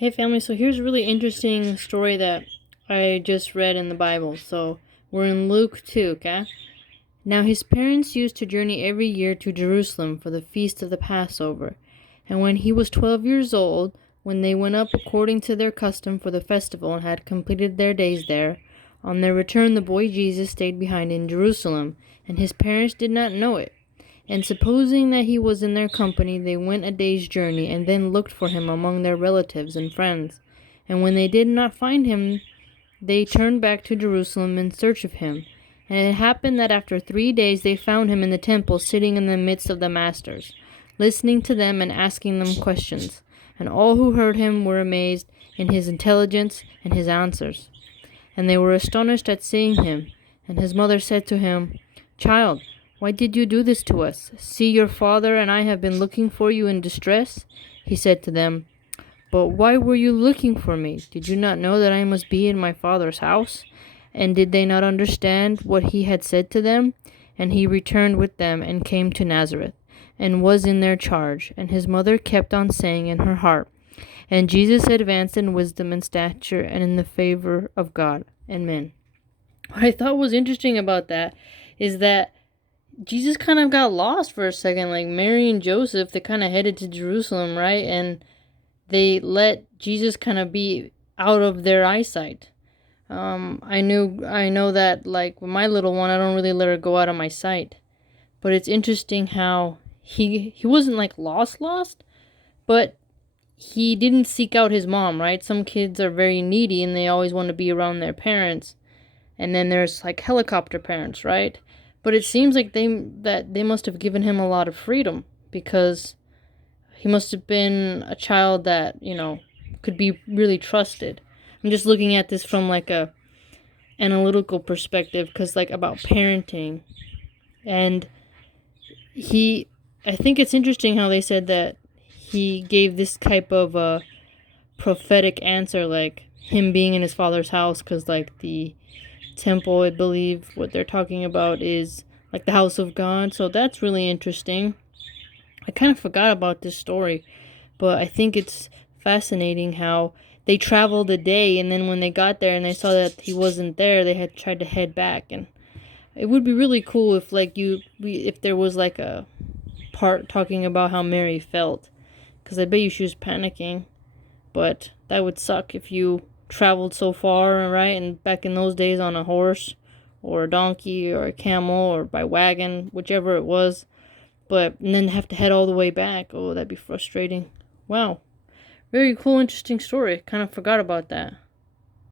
Hey family, so here's a really interesting story that I just read in the Bible. So we're in Luke 2, okay? Now his parents used to journey every year to Jerusalem for the feast of the Passover. And when he was 12 years old, when they went up according to their custom for the festival and had completed their days there, on their return the boy Jesus stayed behind in Jerusalem, and his parents did not know it. And supposing that he was in their company, they went a day's journey, and then looked for him among their relatives and friends. And when they did not find him, they turned back to Jerusalem in search of him. And it happened that after 3 days they found him in the temple, sitting in the midst of the masters, listening to them and asking them questions. And all who heard him were amazed in his intelligence and his answers. And they were astonished at seeing him. And his mother said to him, "Child, why did you do this to us? See, your father and I have been looking for you in distress." He said to them, "But why were you looking for me? Did you not know that I must be in my father's house?" And did they not understand what he had said to them? And he returned with them and came to Nazareth, and was in their charge. And his mother kept on saying in her heart, "And Jesus advanced in wisdom and stature and in the favor of God and men." What I thought was interesting about that is that Jesus kind of got lost for a second. Like Mary and Joseph, they kind of headed to Jerusalem, right? And they let Jesus kind of be out of their eyesight. I know that like with my little one, I don't really let her go out of my sight. But it's interesting how he wasn't like lost, but he didn't seek out his mom, right? Some kids are very needy and they always want to be around their parents. And then there's like helicopter parents, right? But it seems like they must have given him a lot of freedom, because he must have been a child that, could be really trusted. I'm just looking at this from like a analytical perspective, because like about parenting. And I think it's interesting how they said that he gave this type of a prophetic answer, like him being in his father's house, because like the temple, I believe what they're talking about is like the house of God. So that's really interesting. I kind of forgot about this story, but I think it's fascinating how they traveled a day, and then when they got there and they saw that he wasn't there, they had tried to head back. And it would be really cool if like if there was like a part talking about how Mary felt, because I bet you she was panicking. But that would suck if you traveled so far, right? And back in those days on a horse or a donkey or a camel or by wagon, whichever it was. And then have to head all the way back. Oh, that'd be frustrating. Wow. Very cool, interesting story. Kind of forgot about that.